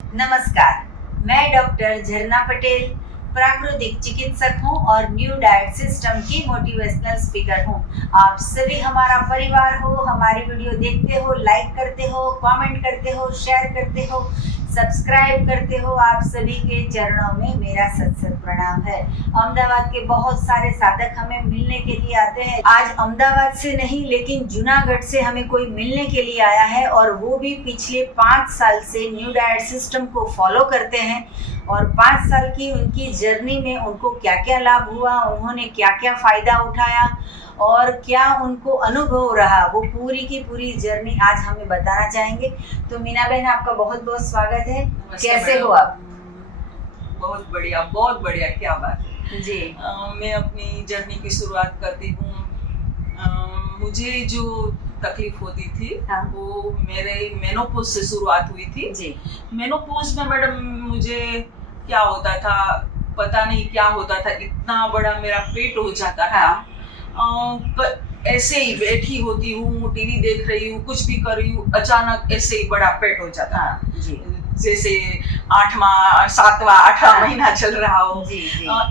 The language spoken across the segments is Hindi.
नमस्कार, मैं डॉक्टर झरना पटेल प्राकृतिक चिकित्सक हूं और न्यू डाइट सिस्टम की मोटिवेशनल स्पीकर हूं। आप सभी हमारा परिवार हो, हमारी वीडियो देखते हो, लाइक करते हो, कमेंट करते हो, शेयर करते हो, सब्सक्राइब करते हो। आप सभी के चरणों में मेरा सत सत प्रणाम है। अहमदाबाद के बहुत सारे साधक हमें मिलने के लिए आते हैं। आज अहमदाबाद से नहीं लेकिन जूनागढ़ से हमें कोई मिलने के लिए आया है और वो भी पिछले 5 साल से न्यू डाइट सिस्टम को फॉलो करते हैं और 5 साल की उनकी जर्नी में उनको क्या क्या लाभ हुआ, उन्होंने क्या क्या फ़ायदा उठाया और क्या उनको अनुभव रहा, वो पूरी की पूरी जर्नी आज हमें बताना चाहेंगे। तो मीना बहन, आपका बहुत बहुत स्वागत है। कैसे हो आप? बहुत बढ़िया, क्या बात है जी। मैं अपनी जर्नी की शुरुआत करती हूँ। मुझे जो तकलीफ होती थी हाँ। वो मेरे मेनोपॉज से शुरुआत हुई थी। जी। मेनोपॉज में मैडम मुझे क्या होता था पता नहीं क्या होता था, इतना बड़ा मेरा पेट हो जाता था। ऐसे ही बैठी होती हूँ, टीवी देख रही हूँ, कुछ भी कर रही हूँ, अचानक ऐसे ही बड़ा पेट हो जाता था। जी। जैसे 7वां महीना चल रहा हो। जी।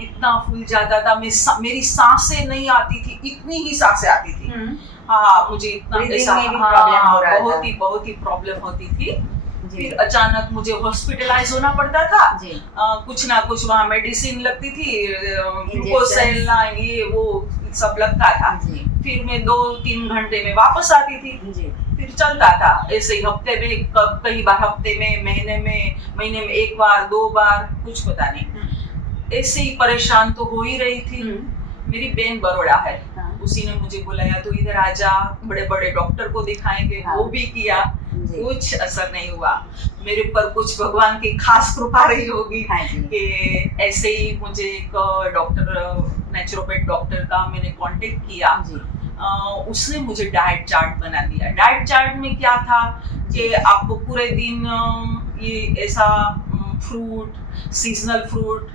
इतना फूल जाता था, मेरी सांसें नहीं आती थी, इतनी ही सांसें आती थी। हाँ, मुझे इतना बहुत ही प्रॉब्लम होती थी। फिर अचानक मुझे हॉस्पिटलाइज होना पड़ता था। कुछ ना कुछ वहाँ मेडिसिन लगती थी, ग्लूकोज सैलाइन ये वो सब लगता था। फिर मैं 2-3 घंटे में वापस आती थी। फिर चलता था ऐसे ही, हफ्ते में कई बार, हफ्ते में, महीने में 1 बार 2 बार, कुछ पता नहीं। ऐसे ही परेशान तो हो ही रही थी। मेरी बहन बड़ौदा है, उसी ने मुझे बुलाया तो इधर आजा, बड़े बड़े डॉक्टर को दिखाएंगे। वो भी किया, कुछ असर नहीं हुआ। मेरे पर कुछ भगवान की खास कृपा रही होगी कि ऐसे ही मुझे एक डॉक्टर, नेचुरोपैथ डॉक्टर का मैंने कांटेक्ट किया। उसने मुझे डाइट चार्ट बना दिया। डाइट चार्ट में क्या था कि आपको पूरे दिन ये ऐसा फ्रूट, सीजनल फ्रूट,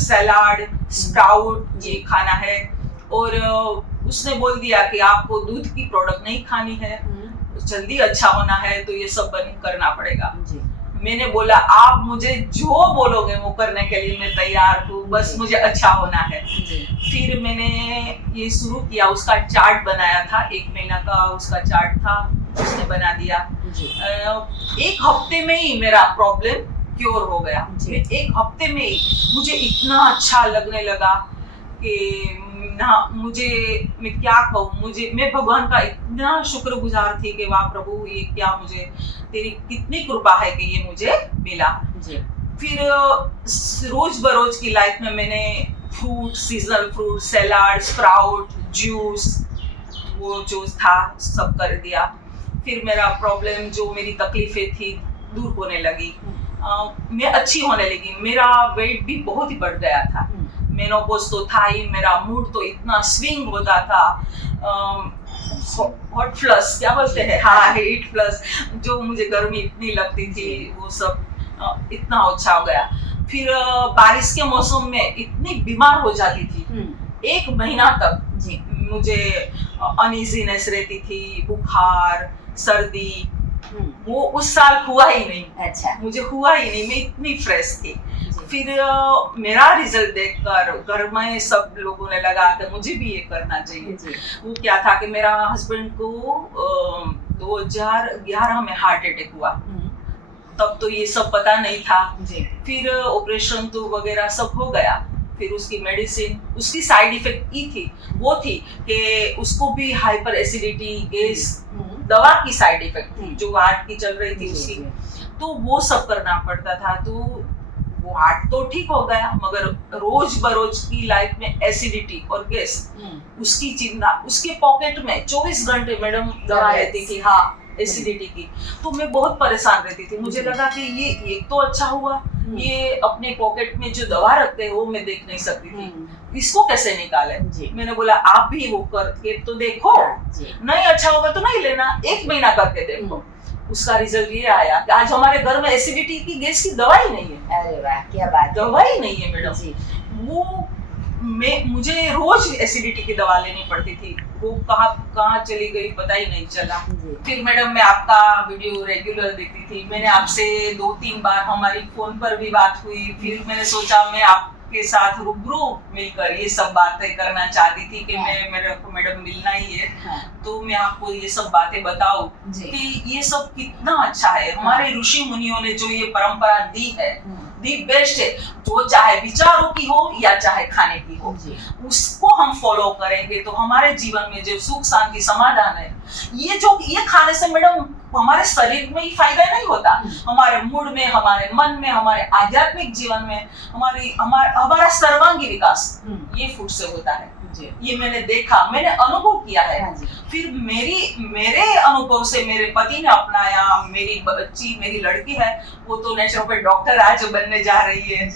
सलाद, स्प्राउट ये खाना है। और उसने बोल दिया कि आपको दूध की प्रोडक्ट नहीं खानी है, जल्दी अच्छा होना है तो ये सब बंद करना पड़ेगा। मैंने बोला आप मुझे जो बोलोगे वो करने के लिए मैं तैयार हूँ, बस मुझे अच्छा होना है। फिर मैंने ये शुरू किया, उसका चार्ट बनाया था, 1 महीना का उसका चार्ट था, उसने बना दिया। 1 हफ्ते में ही मेरा प्रॉब्लम क्योर हो गया। 1 हफ्ते में ही मुझे इतना अच्छा लगने लगा कि मैं क्या कहूँ, मैं भगवान का इतना शुक्रगुजार थी कि वाह प्रभु, ये क्या, मुझे तेरी कितनी कृपा है कि ये मुझे मिला। फिर रोज बरोज की लाइफ में मैंने फ्रूट, सीजनल फ्रूट, सलाद, स्प्राउट, जूस, वो जो था सब कर दिया। फिर मेरा प्रॉब्लम, जो मेरी तकलीफें थी, दूर होने लगी। मैं अच्छी होने लगी। मेरा वेट भी बहुत ही बढ़ गया था। मेनोपॉज तो था ही, मेरा मूड तो इतना स्विंग होता था। हॉट फ्लश क्या बोलते हैं, हाँ, हीट फ्लश, जो मुझे गर्मी इतनी लगती थी वो सब इतना अच्छा हो गया। फिर बारिश के मौसम में इतनी बीमार हो जाती थी, 1 महीना तक मुझे अनइजीनेस रहती थी, बुखार, सर्दी। वो उस साल हुआ ही नहीं। अच्छा। मुझे हुआ ही नहीं, मैं इतनी फ्रेश थी। फिर मेरा रिजल्ट देखकर घर में सब लोगों ने लगा कि मुझे भी ये करना चाहिए। वो क्या था कि मेरा हस्बैंड को 2011 में हार्ट अटैक हुआ। तब तो ये सब पता नहीं था। फिर ऑपरेशन तो वगैरह सब हो गया। फिर उसकी मेडिसिन, उसकी साइड इफेक्ट वो थी कि उसको भी हाइपर एसिडिटी, गैस, दवा की साइड इफेक्ट थी जो हार्ट की चल रही थी उसकी, तो वो सब करना पड़ता था। तो वो हार्ट तो ठीक हो गया, मगर रोज बरोज की लाइफ में एसिडिटी और गैस, उसकी चिंता। उसके पॉकेट में 24 घंटे मैडम दवा रहती थी, हाँ, एसिडिटी की। तो मैं बहुत परेशान रहती थी। मुझे लगा कि ये तो अच्छा हुआ, ये अपने पॉकेट में जो दवा रखते हैं वो मैं देख नहीं सकती थी, इसको कैसे निकाले। मैंने बोला आप भी वो करके तो देखो, नहीं अच्छा होगा तो नहीं लेना, 1 महीना करके देखो। उसका रिजल्ट ये आया कि आज हमारे घर में एसिडिटी की, गैस की दवा ही नहीं है। अरे वाह, क्या बात, दवा ही नहीं है मैडम। वो मुझे रोज एसिडिटी की दवा लेनी पड़ती थी, वो कहाँ चली गई पता ही नहीं चला। फिर मैडम मैं आपका वीडियो रेगुलर देखती थी, मैंने आपसे 2-3 बार हमारी फोन पर भी बात हुई, फिर मैंने सोचा मैं आपके साथ रूबरू मिलकर ये सब बातें करना चाहती थी कि मेरे को मैडम मिलना ही है, तो मैं आपको ये सब बातें बताऊं कि ये सब कितना अच्छा है। हमारे ऋषि मुनियों ने जो ये परंपरा दी है, दी बेस्ट है, जो चाहे विचारों की हो या चाहे खाने की हो, उसको हम फॉलो करेंगे तो हमारे जीवन में जो सुख शांति समाधान है, ये खाने से मैडम हमारे शरीर में ही फायदा नहीं होता, हमारे मूड में, हमारे मन में, हमारे आध्यात्मिक जीवन में, हमारा सर्वांगी विकास ये फूड से होता है। ये मैंने देखा, मैंने अनुभव किया है। फिर मेरे अनुभव से मेरे पति ने अपनाया, मेरी लड़की है, वो तो नेचुरोपैथ डॉक्टर आज बनने जा रही है,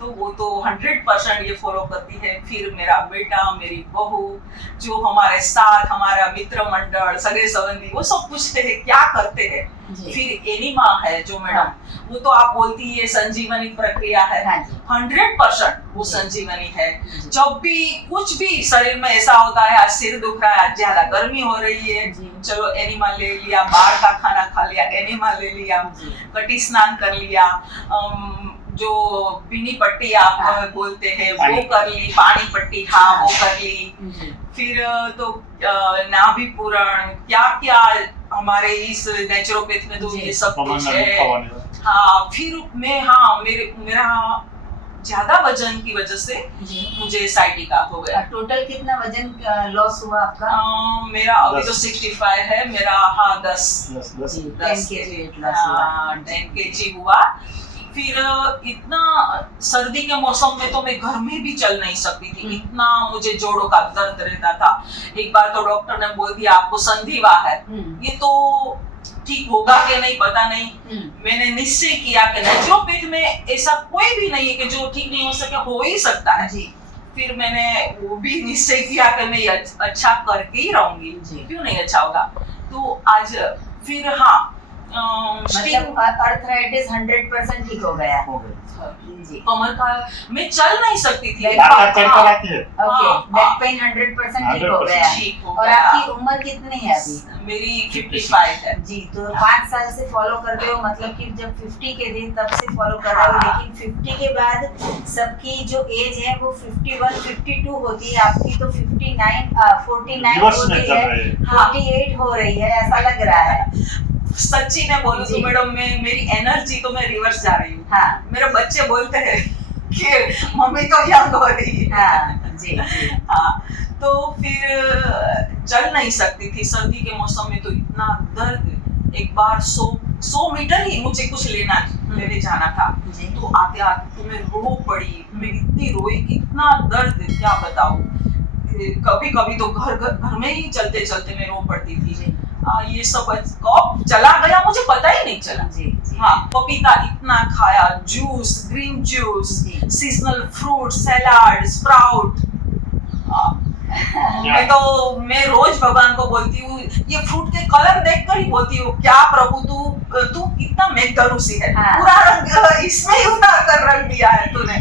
तो वो तो 100% ये फॉलो करती है। फिर मेरा बेटा, मेरी बहू, जो हमारे साथ हमारा मित्र मंडल, सगे संबंधी, वो सब पूछते हैं क्या करते हैं। फिर एनिमा है जो मैडम, वो तो आप बोलती है संजीवनी प्रक्रिया है, 100% वो संजीवनी है। जब भी कुछ भी शरीर में ऐसा होता है, आज सिर दुख रहा है, आज ज्यादा गर्मी हो रही है, चलो एनिमा ले लिया, बाहर का खाना खा लिया, एनिमा ले लिया, कटी स्नान कर लिया, जो बीनी पट्टी आप बोलते हैं वो कर ली, पानी पट्टी वो कर ली। फिर तो नाभि पुराण, क्या हमारे इस नेचुरोपैथ में तो ये सब कुछ है। हाँ, फिर मेरा ज्यादा वजन की वजह से मुझे साइटिका हो गया। टोटल कितना वजन लॉस हुआ आपका? मेरा अभी तो 65 है, मेरा 10 kg हुआ। फिर इतना सर्दी के मौसम में तो मैं घर में भी चल नहीं सकती थी, इतना मुझे जोड़ों का दर्द रहता था। एक बार तो डॉक्टर ने बोल दिया आपको संधिवा है, ये तो ठीक होगा कि नहीं पता नहीं। मैंने निश्चय किया कि नेचुरोपैथ में ऐसा कोई भी नहीं है कि जो ठीक नहीं हो सके, हो ही सकता है। फिर मैंने वो भी निश्चय किया कि मैं अच्छा करके ही रहूंगी, क्यों नहीं अच्छा होगा। तो आज फिर मतलब अर्थराइटिस 100% ठीक हो गया। कमर का मैं चल नहीं सकती थी, बैक पेन 100% ठीक हो गया। और आपकी उम्र कितनी है अभी? मेरी 55 है जी। तो 5 साल से फॉलो कर रहे हो, मतलब कि जब 50 के दिन तब से फॉलो कर रहे हो, लेकिन 50 के बाद सबकी जो एज है वो 51, 52 होती है, आपकी तो 49 होती है, 48 हो रही है, ऐसा लग रहा है। सच्ची में बोलूं तो मैडम मेरी एनर्जी तो मैं रिवर्स जा रही हूँ। मेरे बच्चे बोलते हैं कि मम्मी तो यंग हो रही है। तो फिर चल नहीं सकती थी, सर्दी के मौसम में तो इतना दर्द। एक बार 100 मीटर ही मुझे कुछ लेने जाना था, तो आते आते मैं रो पड़ी, मैं इतनी रोई कि इतना दर्द क्या बताऊं। कभी कभी तो घर में ही चलते चलते मैं रो पड़ती थी। ये सब कब चला गया मुझे पता ही नहीं चला। पपीता इतना खाया, juice, green juice, seasonal fruit, salad, sprout. मैं रोज भगवान को बोलती हूँ, ये फ्रूट के कलर देखकर ही बोलती हूँ, क्या प्रभु तू कितना मेघधनुषी है, पूरा रंग इसमें ही उतार कर रख दिया है तूने,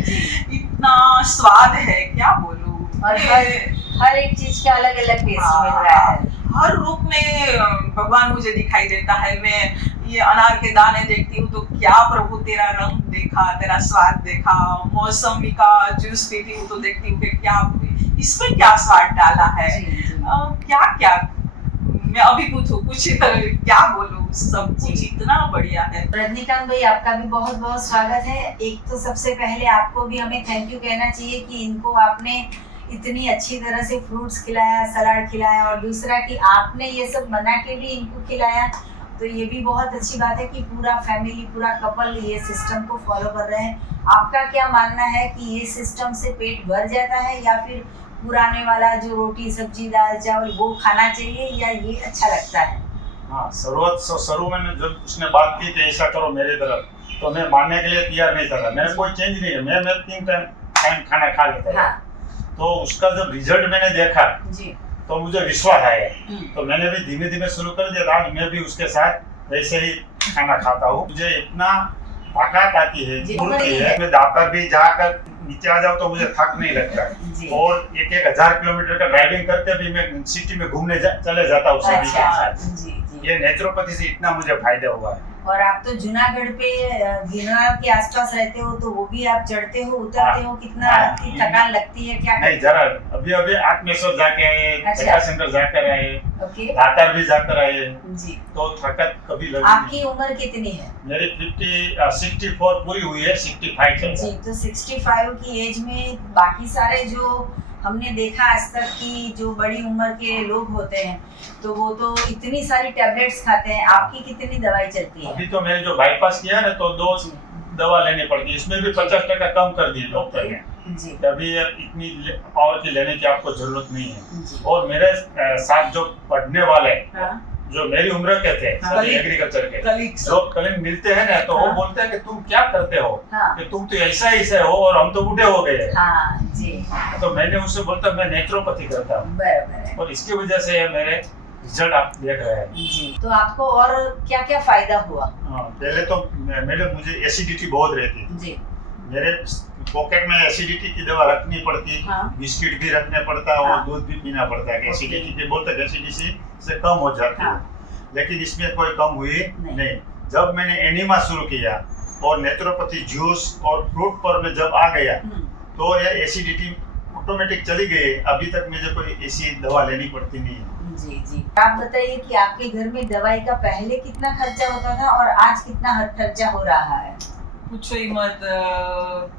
इतना स्वाद है क्या बोलूं। और हर एक चीज का अलग अलग टेस्ट मिल रहा है, हर रूप में भगवान मुझे दिखाई देता है। मैं ये अनार के दाने देखती हूँ तो क्या प्रभु तेरा रंग देखा, तेरा स्वाद देखा। मौसमी का जूस पीती हूँ तो देखती हूँ कि क्या इसमें क्या स्वाद डाला है, क्या मैं अभिभूत हूँ, कुछ क्या बोलूं, सब कुछ इतना बढ़िया है। रजनीकांत भाई, आपका भी बहुत बहुत स्वागत है। एक तो सबसे पहले आपको भी हमें थैंक यू कहना चाहिए कि इनको आपने इतनी अच्छी तरह से फ्रूट्स खिलाया, सलाद खिलाया, और दूसरा कि आपने ये सब बना के भी इनको खिलाया, तो ये भी बहुत अच्छी बात है कि पूरा फैमिली, पूरा कपल ये सिस्टम को फॉलो कर रहे हैं। आपका क्या मानना है कि ये सिस्टम से पेट भर जाता है, या फिर पुराने वाला जो रोटी सब्जी दाल चावल वो खाना चाहिए, या ये अच्छा लगता है? हाँ, शुरू में जब उसने बात की कि ऐसा करो मेरे तरफ, तो मैं मानने के लिए तैयार नहीं था। मैं कोई चेंज नहीं है, मैं 3 टाइम खाना खा लेता था। तो उसका जब रिजल्ट मैंने देखा तो मुझे विश्वास आया, तो मैंने भी धीमे धीमे शुरू कर दिया। आज मैं भी उसके साथ वैसे ही खाना खाता हूँ। मुझे इतना ताकत आती है, जी, जुड़ती बढ़िया है। है। मैं जाकर भी जाकर नीचे आ जाऊँ तो मुझे थक नहीं लगता जी। है। और 1,000 किलोमीटर का ड्राइविंग करके भी मैं सिटी में घूमने चले जाता हूँ सभी के अच्छा साथ। जी जी। ये नेचुरोपैथी से इतना मुझे फायदा हुआ है। और आप तो जूनागढ़ पे गिरनार के आसपास रहते हो, तो वो भी आप चढ़ते हो उतरते हो, कितना हाँ। की थकान लगती है क्या? नहीं जरा अभी अभी आत्मेश्वर जाके आए, अच्छा। गंगा सेंटर जाकर आए, ओके दातार भी जाकर आए, जी। तो थकत कभी लगी आपकी उम्र कितनी है? नहीं। मेरी 64 पूरी हुई है, 65 चल रहा जी, है। तो 65 की एज में बाकी सारे जो हमने देखा आज तक की जो बड़ी उम्र के लोग होते हैं, तो वो तो इतनी सारी टैबलेट्स खाते हैं। आपकी कितनी दवाई चलती है? अभी तो मैंने जो बाईपास किया ना, तो 2 दवा लेनी पड़ती है, इसमें भी 50% कम कर दिए डॉक्टर ने। जी अभी इतनी पावर की लेने की आपको जरूरत नहीं है। जी। और मेरे साथ जो पढ़ने वाले हाँ जो मेरी उम्र के थे, हाँ, सभी एग्रीकल्चर के, कलीग्स जो कलिंग मिलते हैं ना, तो वो हाँ। बोलते हैं कि तुम क्या करते हो, हाँ कि तुम तो ऐसा हो और हम तो बूढ़े हो गए। हाँ जी, तो मैंने उससे बोलता मैं नेचुरोपैथी करता हूँ, बराबर है और इसकी वजह से मेरे रिजल्ट आप देख रहे हैं। जी। तो आपको और क्या क्या फायदा हुआ? हाँ, पहले तो मुझे एसिडिटी बहुत रहती थी। जी मेरे पॉकेट में एसिडिटी की दवा रखनी पड़ती, हाँ बिस्किट भी रखने पड़ता है हाँ। और दूध भी पीना पड़ता है। एसिडिटी के बोलते हैं एसिडिटी से कम हो जाती है, हाँ। लेकिन इसमें कोई कम हुई नहीं। नहीं। जब मैंने एनिमा शुरू किया और नेचुरोपैथी जूस और फ्रूट पर मैं जब आ गया, तो ये एसिडिटी ऑटोमेटिक चली गई। अभी तक मुझे कोई ऐसी दवा लेनी पड़ती नहीं है। जी जी। आप बताइए कि आपके घर में दवाई का पहले कितना खर्चा होता था और आज कितना खर्चा हो रहा है? पूछो ही मत।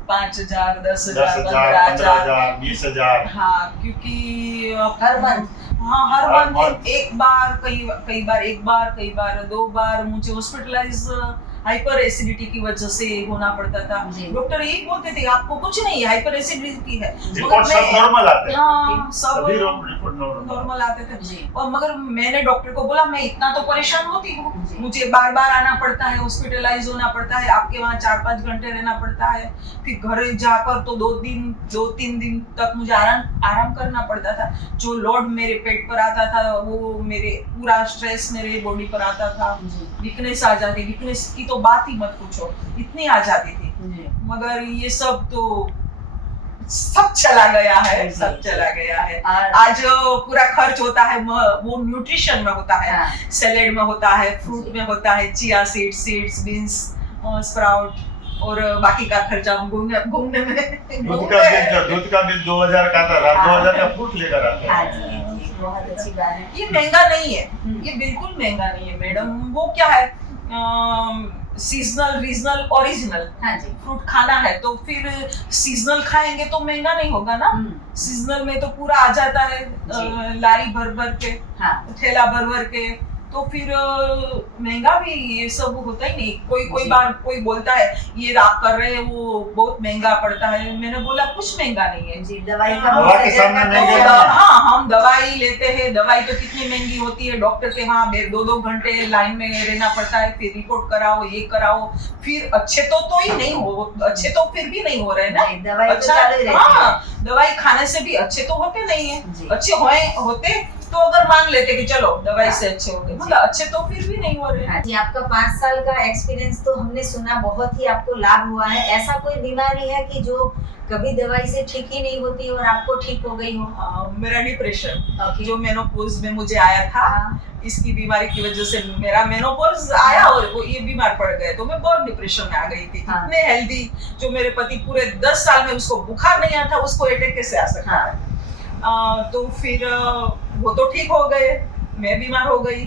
5,000, 10,000, 10,000, 15,000। 15,000, 20,000। हाँ, क्योंकि हर मंथ? हाँ, हर हर मंथ month। एक बार, कई बार एक बार, कई बार 2 बार मुझे हॉस्पिटलाइज हाइपर एसिडिटी की वजह से होना पड़ता था। जी। डॉक्टर यही बोलते थे आपको कुछ नहीं है, हाइपर एसिडिटी है। रिपोर्ट सब नॉर्मल आते हैं, हाँ, सब सभी रिपोर्ट नॉर्मल। नॉर्मल आते थे। जी और मगर मैंने डॉक्टर को बोला मैं इतना तो परेशान होती हूँ, जी। मुझे बार बार आना पड़ता है, हॉस्पिटलाइज होना पड़ता है, आपके वहाँ 4-5 घंटे रहना पड़ता है, फिर घर जाकर तो 2-3 दिन तक मुझे आराम करना पड़ता था। जो लोड मेरे पेट पर आता था, वो मेरे पूरा स्ट्रेस मेरे बॉडी पर आता था। जी वीकनेस आ जाती, वीकनेस की तो बात ही मत पूछो, इतनी आ जाती थी। जी। मगर ये सब तो सब चला गया है, जी, सब जी। चला गया है। और आज पूरा खर्च होता है वो न्यूट्रिशन में होता है, हाँ, सैलेड में होता है, फ्रूट जी। में होता है, चिया सीड्स, बीन्स, स्प्राउट, और बाकी का खर्चा हम घूमने में दूध का बिल 2,000 का था, 2,000 का फ्रूट लेकर आते हाँ हैं। जी जी, बहुत अच्छी बात है। ये महंगा नहीं है, हम्म। ये बिल्कुल महंगा नहीं है मैडम। वो क्या है, सीजनल, रीजनल, ओरिजिनल हाँ जी। फ्रूट खाना है तो फिर सीजनल खाएंगे तो महंगा नहीं होगा ना। सीजनल में तो पूरा आ जाता है, जी। लारी भर के, हाँ ठेला भर के, तो फिर महंगा भी ये सब होता ही नहीं। कोई जी। बार कोई बोलता है ये आप कर रहे हैं वो बहुत महंगा पड़ता है, मैंने बोला कुछ महंगा नहीं है जी। दवाई का हाँ, दवा के 20,000 सामने का महंगे खर्चा नहीं है। है। हाँ, हम दवाई लेते हैं, दवाई तो कितनी महंगी होती है। डॉक्टर के वहाँ 2-2 घंटे लाइन में रहना पड़ता है, फिर रिपोर्ट कराओ, ये कराओ, फिर अच्छे तो ही नहीं हो, अच्छे तो फिर भी नहीं हो रहे ना। नहीं, दवाई तो अच्छा, चालू ही रहती हाँ, दवाई खाने से भी अच्छे तो होते नहीं है। जी। अच्छे होते तो अगर मान लेते कि चलो दवाई से अच्छे हो गए, मतलब अच्छे तो फिर भी नहीं हो रहे। हाँ जी। आपका 5 साल का एक्सपीरियंस तो हमने सुना, बहुत ही आपको लाभ हुआ है। ऐसा कोई बीमारी है कि जो कभी दवाई से ठीक ही नहीं होती और आपको ठीक हो गई हो? मेरा डिप्रेशन ओके। जो मेनोपॉज में मुझे आया था, हाँ, इसकी बीमारी की वजह से मेरा मेनोपॉज आया और वो ये बीमार पड़ गए, तो मैं बहुत डिप्रेशन में आ गई थी। हाँ। इतने हेल्दी, जो मेरे पति पूरे 10 साल में उसको बुखार नहीं आता, उसको अटैक कैसे आ सकता हाँ। है। तो फिर वो तो ठीक हो गए, मैं बीमार हो गई।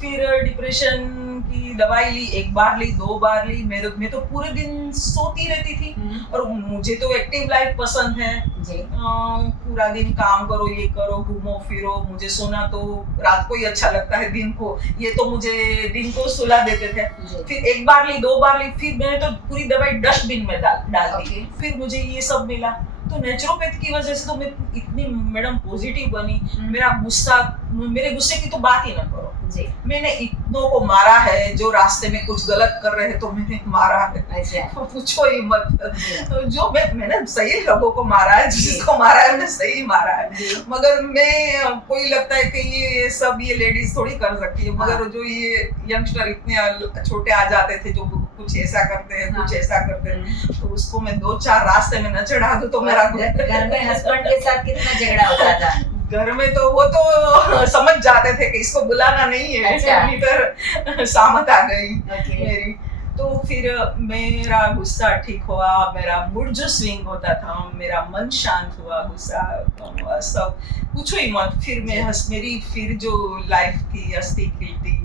फिर डिप्रेशन की दवाई ली, 1 बार ली, 2 बार ली। मैं तो पूरे दिन सोती रहती थी, और मुझे तो एक्टिव लाइफ पसंद है। जी। पूरा दिन काम करो, ये करो, घूमो फिरो। मुझे सोना तो रात को ही अच्छा लगता है, दिन को ये तो मुझे दिन को सुला देते थे। जी। फिर 1 बार ली, 2 बार ली, फिर मैंने तो पूरी दवाई डस्टबिन में डाल दी। ओके। फिर मुझे ये सब मिला, तो नेचुरोपैथ की वजह से तो मैं इतनी मैडम पॉजिटिव बनी। मेरे गुस्से की तो बात ही ना करो। जी। मैंने इतनों को मारा है, जो रास्ते में कुछ गलत कर रहे हैं तो मैंने मारा है, अच्छा। पूछो ही मत। जी। तो जो मैंने सही लोगों को मारा है, जिसको मारा है मैंने सही मारा है। जी। मगर मैं, कोई लगता है कि ये सब ये लेडीज थोड़ी कर सकती है, मगर हाँ। जो ये यंगस्टर इतने छोटे आ जाते थे, जो कुछ ऐसा करते हैं, कुछ ऐसा करते हैं, तो उसको मैं 2-4 रास्ते में न चढ़ा दूं तो मेरा घर में हस्बैंड के साथ कितना झगड़ा होता था? घर में तो वो तो समझ जाते थे कि इसको बुलाना नहीं है। अच्छा। इधर सामत आ गई Okay. मेरी। तो फिर मेरा गुस्सा ठीक हुआ, मेरा मूड जो स्विंग होता था, मेरा मन शांत हुआ, गुस्सा कम हुआ, सब पूछो ही मत। फिर मेरी फिर जो लाइफ थी हंसती खेलती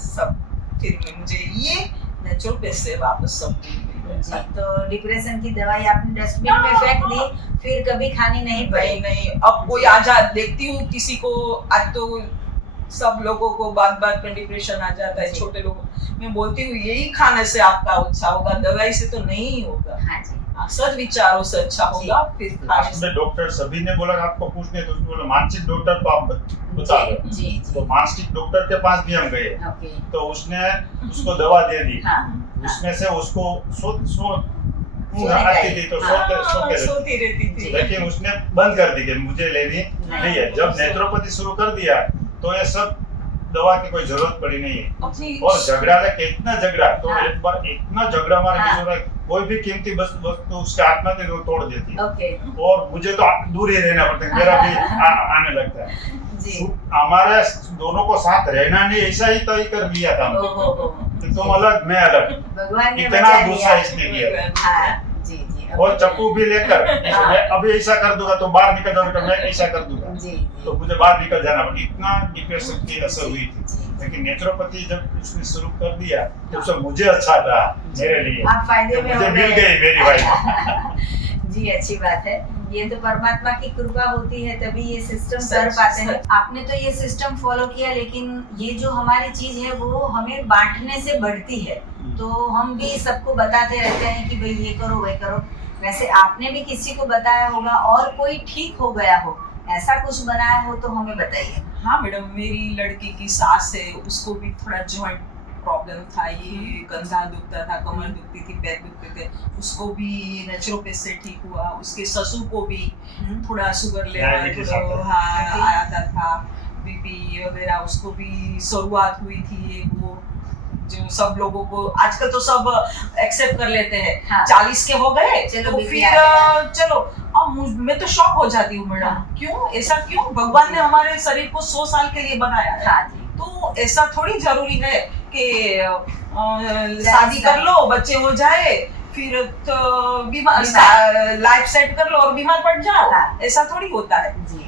सब, फिर मुझे ये नेचुरोपैथ से वापस सब मिल जी, गया। तो डिप्रेशन की दवाई आपने डस्टबिन में फेंक दी, फिर कभी खानी नहीं पड़ी? नहीं, अब कोई आ जा, देखती हूँ किसी को, आज तो सब लोगों को बात में डिप्रेशन आ जाता है, जी। छोटे लोगों, मैं बोलती हूँ यही खाने से आपका अच्छा होगा, दवाई से तो नहीं होगा। हाँ जी, सद विचारों से अच्छा जी। होगा, फिर खाने लास्ट से। में डॉक्टर सभी ने बोला कि आपको पूछने, तो उसने बोला मानसिक डॉक्टर को आप बता दो। जी जी, तो मानसिक डॉक्टर के पास भी हम गए, ओके, तो उसने उसको दवा दे दी। हाँ, उसमें से उसको सोने आती का थी तो हाँ, सोते रहती सोती रहती थी। थी। लेकिन उसने बंद कर दी कि मुझे लेनी नहीं है। जब नेचुरोपैथी शुरू कर दिया तो ये सब दवा की कोई जरूरत पड़ी नहीं है। अपनी और झगड़ा है, इतना झगड़ा, तो हाँ। एक बार इतना झगड़ा हमारे हाँ। बीच हो रहा है, कोई भी कीमती वस्तु उसके हाथ में तो तोड़ देती है। ओके, और मुझे तो दूर ही रहना पड़ता है, मेरा भी आने लगता है। जी, हमारे दोनों को साथ रहना नहीं, ऐसा ही तय कर लिया था हमने। ओहो, कि तुम अलग मैं अलग, भगवान ने इतना बचा गुस्सा लिया। इसने किया। हाँ, जी जी, और चप्पू भी लेकर हाँ। मैं अभी ऐसा कर दूंगा तो बाहर निकल जाऊंगा, मैं ऐसा कर दूंगा जी तो मुझे बाहर निकल जाना पड़ा। इतना डिप्रेशन की असर हुई थी। जी, लेकिन नेचुरोपैथी जब उसने शुरू कर दिया तो सब मुझे अच्छा था, मेरे लिए आप फायदे तो में मुझे हो मिल गए। गई मेरी वाइफ। जी, अच्छी बात है। ये तो परमात्मा की कृपा होती है, तभी ये सिस्टम सच, कर पाते हैं। सच। आपने तो ये सिस्टम फॉलो किया, लेकिन ये जो हमारी चीज है वो हमें बांटने से बढ़ती है। तो हम भी सबको बताते रहते हैं कि भाई ये करो वे करो। वैसे आपने भी किसी को बताया होगा और कोई ठीक हो गया हो, ऐसा कुछ बनाया हो तो हमें बताइए। हाँ मैडम, मेरी लड़की की सास है, उसको भी थोड़ा जॉइंट प्रॉब्लम था, ये कंधा दुखता था, कमर दुखती थी, पैर दुखते थे, उसको भी नेचुरोपैथ से ठीक हुआ। उसके ससुर को भी थोड़ा शुगर डायबिटीज आता लेवल है। हाँ आता था, बीपी वगैरह, उसको भी शुरुआत हुई थी। ये वो जो सब लोगों को आजकल तो सब एक्सेप्ट कर लेते हैं, हाँ। 40 के हो गए चलो तो बीपी फिर आ गया। चलो। अब मैं तो शॉक हो जाती हूँ मैडम, हाँ। क्यों ऐसा, क्यों भगवान ने हमारे शरीर को 100 साल के लिए बनाया है। हाँ जी, तो ऐसा थोड़ी जरूरी है कि शादी कर लो, बच्चे हो जाए, फिर तो बीमार लाइफ सेट कर लो और बीमार पड़ जाओ। हाँ। ऐसा थोड़ी होता है। जी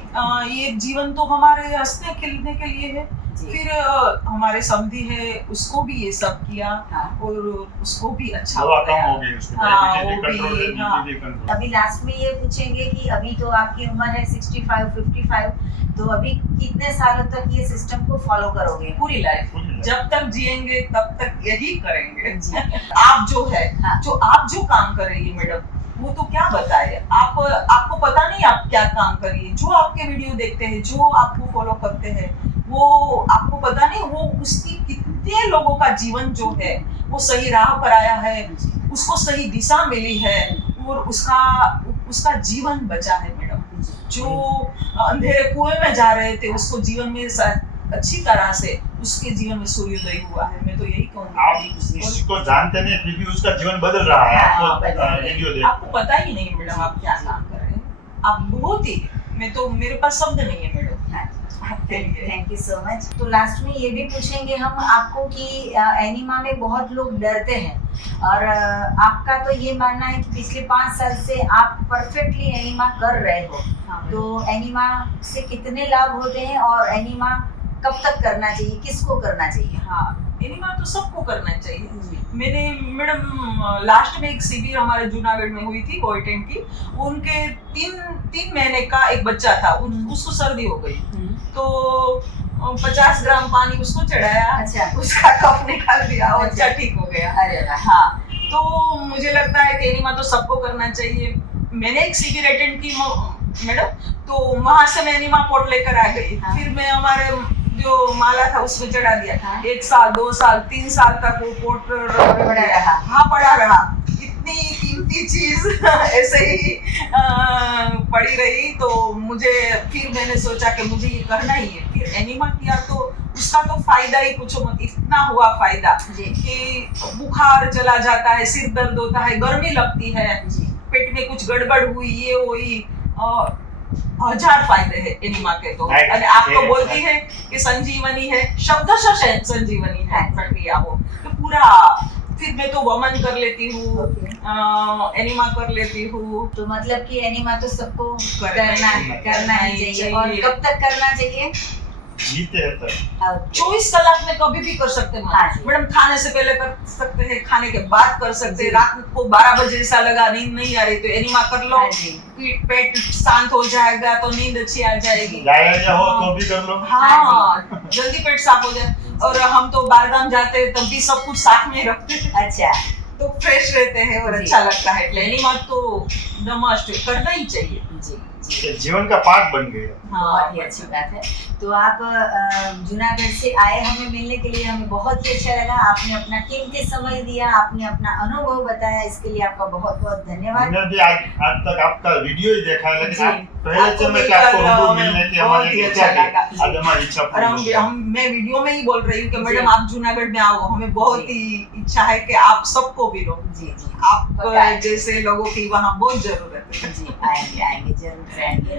ये जीवन तो हमारे हंसने खेलने के लिए है। जी, फिर हमारे समधी है, उसको भी ये सब किया हाँ। और उसको भी अच्छा दवा हो कम गया। हो गई उसकी, हाँ, डायबिटीज वो भी कंट्रोल है, भी, हाँ। बीपी भी कंट्रोल। अभी लास्ट में ये पूछेंगे कि अभी तो आपकी उम्र है 65-55, तो अभी कितने सालों तक ये सिस्टम को फॉलो करोगे? पूरी लाइफ जब तक जिएंगे तब तक यही करेंगे। जी, आप जो है, हाँ। जो आप जो काम कर रही है मैडम, वो तो क्या बताए, आपको पता नहीं आप क्या काम करिए। जो आपके वीडियो देखते हैं, जो आपको फॉलो करते हैं, वो आपको पता नहीं वो उसकी कितने लोगों का जीवन जो है वो सही राह पर आया है, उसको सही दिशा मिली है और उसका जीवन बचा है मैडम। जो अंधेरे कुएं में जा रहे थे, उसको जीवन में अच्छी तरह से उसके जीवन में सूर्योदय हुआ है। मैं तो यही कहूँगी। आप किसी को जानते नहीं फिर भी उसका जीवन बदल रहा है। हाँ, आपको बदल रहा है। वीडियो देख आपको पता ही नहीं मैडम आप क्या काम कर रहे हैं। आप बहुत ही, मेरे पास शब्द नहीं है मैडम आपके लिए। Thank you so much. तो लास्ट में ये भी पूछेंगे हम आपको कि एनिमा में बहुत लोग डरते हैं और आपका तो ये मानना है कि पिछले 5 साल से आप परफेक्टली एनिमा कर रहे हो। हाँ, तो एनिमा से कितने लाभ होते हैं और एनिमा कब तक करना चाहिए, किसको करना चाहिए? हाँ, एनिमा तो सबको करना चाहिए। मैंने मैडम लास्ट में एक शिविर हमारे जूनागढ़ में हुई थी कोविड की, उनके 3 महीने का एक बच्चा था, उसको सर्दी हो गई, तो 50 ग्राम पानी उसको चढ़ाया, अच्छा, उसका कफ निकाल दिया और अच्छा। बच्चा ठीक हो गया। अरे वाह, हाँ, तो मुझे लगता है कि एनिमा तो सबको करना चाहिए। मैंने एक शिविर अटेंड की मैडम, तो वहां से मैं एनिमा पोट लेकर आ गई। हाँ। फिर मैं हमारे जो माला था उसमें चढ़ा दिया। हाँ। 1 साल 2 साल 3 साल तक वो पोट पड़ा रहा। हाँ, पड़ा रहा। इतनी कीमती चीज ऐसे ही पड़ी रही, तो मुझे फिर मैंने सोचा कि मुझे ये करना ही है। फिर एनिमा किया तो उसका तो फायदा ही कुछ मत, इतना हुआ फायदा जी कि बुखार चला जाता है, सिर दर्द होता है, गर्मी लगती है, जी पेट में कुछ गड़बड़ हुई, ये हुई, 1000 फायदे हैं एनिमा के तो। Right. और आप तो Yeah. बोलती है कि संजीवनी है, शब्दशः संजीवनी है हाँ। प्रक्रिया हो, तो पूरा फिर मैं तो वमन कर लेती हूँ, ओके। एनिमा कर लेती हूँ। तो मतलब कि एनिमा तो सबको करना करना ही ही चाहिए। और चाहिए। कब तक करना चाहिए? जीते हैं तक। ओके। 24 कलाक में कभी भी कर सकते हैं हाँ जी। मैडम, खाने से पहले कर सकते हैं, खाने के बाद कर सकते हैं, जी। रात को 12 बजे ऐसा लगा नींद नहीं आ रही तो एनिमा कर लो, हाँ जी। पेट शांत हो जाएगा तो नींद अच्छी आ जाएगी। डायरिया हो तो भी कर लो। हाँ, जल्दी पेट साफ हो जाए। और हम तो बारगाम जाते हैं तब भी सब कुछ साथ में रखते हैं, अच्छा तो फ्रेश रहते हैं और जी। अच्छा लगता है। एनिमा तो मस्ट करना ही चाहिए। जी जी ये जीवन का पार्ट बन गया। बहुत ही अच्छी बात है। तो आप जूनागढ़ से आए हमें मिलने के लिए, हमें बहुत ही अच्छा लगा। आपने अपना कीमती समय दिया, आपने अपना अनुभव बताया, इसके लिए आपका बहुत बहुत धन्यवाद। मैंने भी आज तक आपका वीडियो ही देखा है, लेकिन जी। आज पहले आपको से मैं मिलकर, आपको रूबरू मिलने की बहुत हमारी ही इच्छा अच्छा थी। लगा। आज हमारी इच्छा और पूरी हो गई। मैं वीडियो में ही बोल रही हूँ कि जी। मैडम आप जूनागढ़ में आओ, हमें बहुत जी। ही इच्छा है कि आप सबको भी लो, जी जी आप पक्का। जैसे लोगों की वहाँ बहुत जरूरत है। जी आएंगे आएंगे जरूर से आएंगे।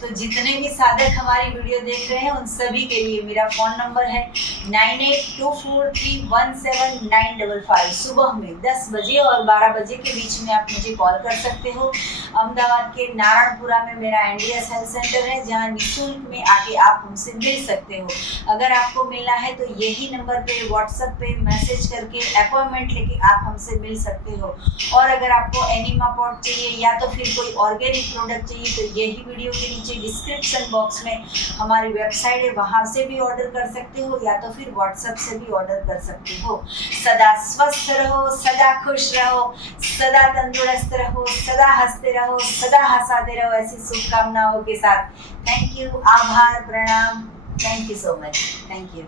तो जितने भी साधक हमारी वीडियो देख रहे हैं उन सभी के लिए मेरा फ़ोन नंबर है 9824317955। सुबह में 10 बजे और 12 बजे के बीच में आप मुझे कॉल कर सकते हो। अहमदाबाद के नारायणपुरा में मेरा एनडीएस हेल्थ सेंटर है, जहां निःशुल्क में आके आप हमसे मिल सकते हो। अगर आपको मिलना है तो यही नंबर पे व्हाट्सएप पे मैसेज करके अपॉइंटमेंट लेके आप हमसे मिल सकते हो। और अगर आपको एनिमा पॉट चाहिए या तो फिर कोई ऑर्गेनिक प्रोडक्ट चाहिए तो यही वीडियो के नीचे डिस्क्रिप्शन बॉक्स में हमारी वेबसाइट है, वहाँ से भी ऑर्डर कर सकते हो या तो फिर व्हाट्सएप से भी ऑर्डर कर सकते हो। सदा स्वस्थ रहो, सदा खुश रहो, सदा तंदुरुस्त रहो, सदा हंसते रहो, सदा हंसाते रहो, ऐसी शुभकामनाओं के साथ। थैंक यू, आभार, प्रणाम, thank you so much, thank you.